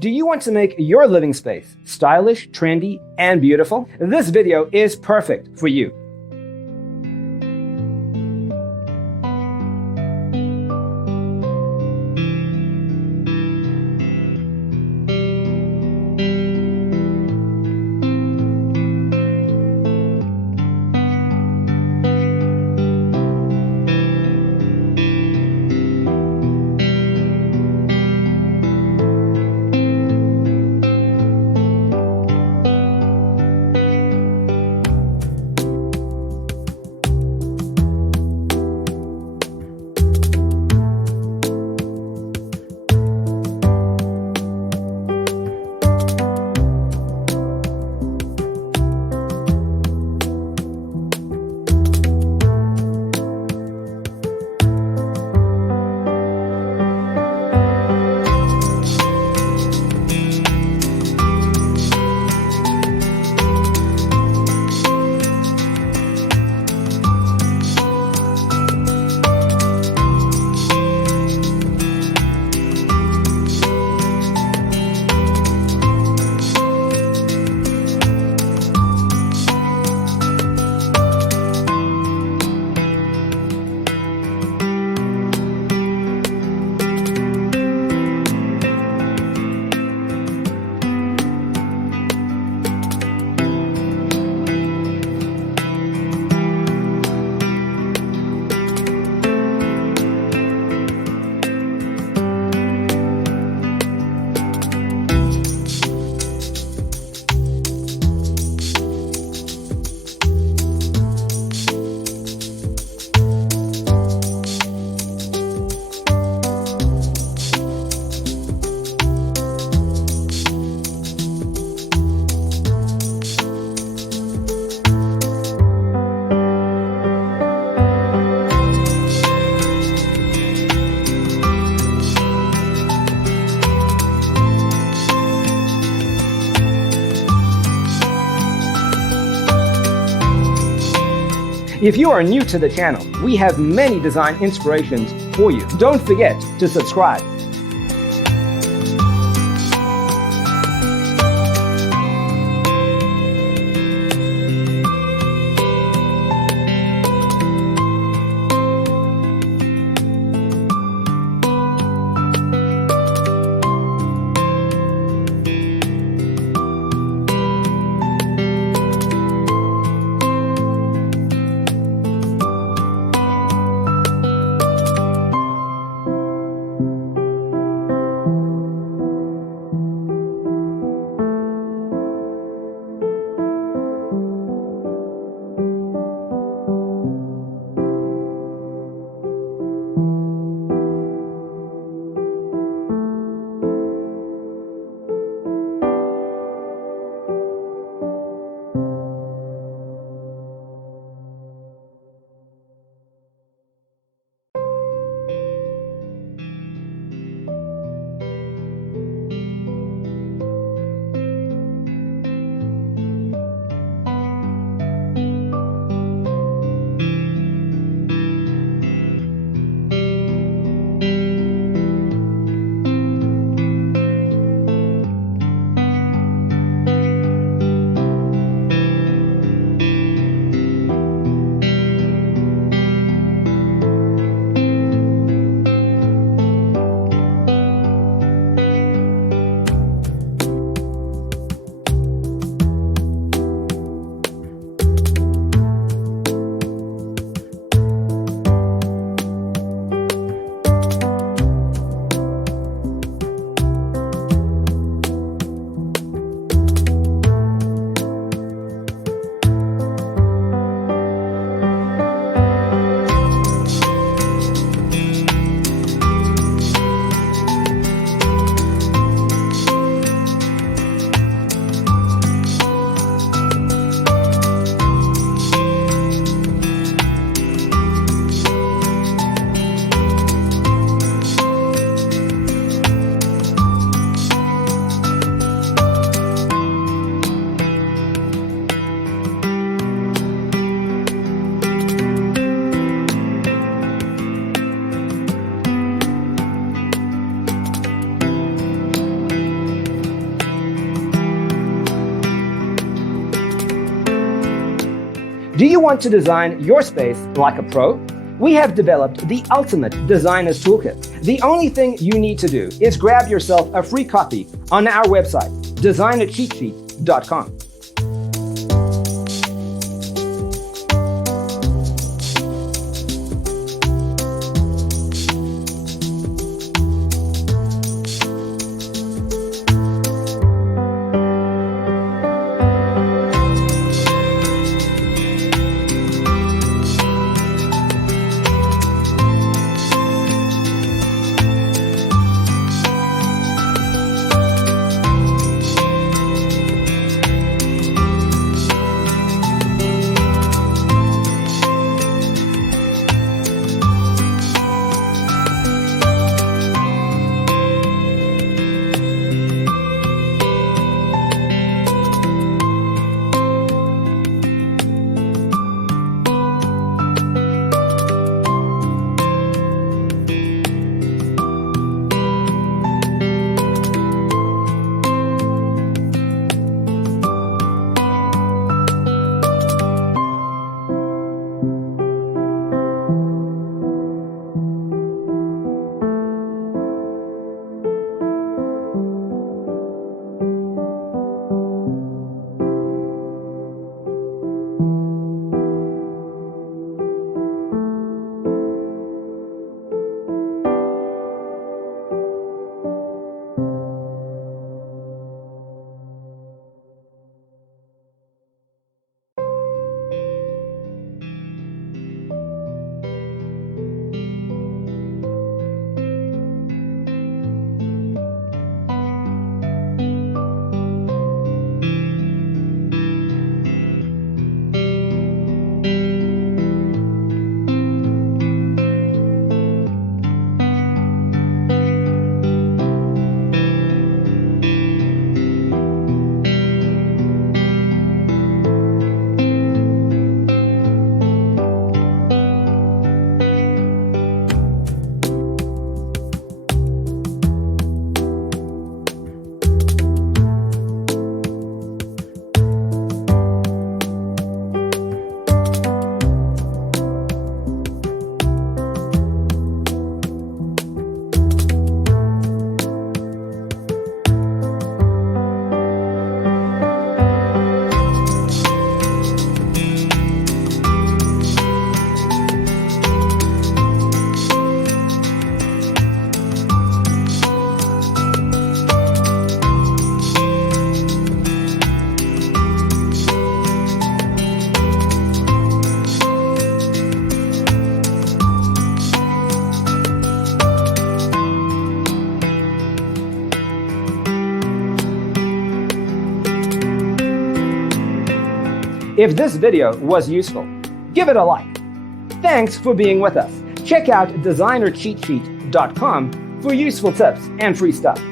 Do you want to make your living space stylish, trendy, and beautiful? This video is perfect for you. If you are new to the channel, we have many design inspirations for you. Don't forget to subscribe. Do you want to design your space like a pro? We have developed the ultimate designer's toolkit. The only thing you need to do is grab yourself a free copy on our website, designercheatsheet.com. If this video was useful, give it a like. Thanks for being with us. Check out designercheatsheet.com for useful tips and free stuff.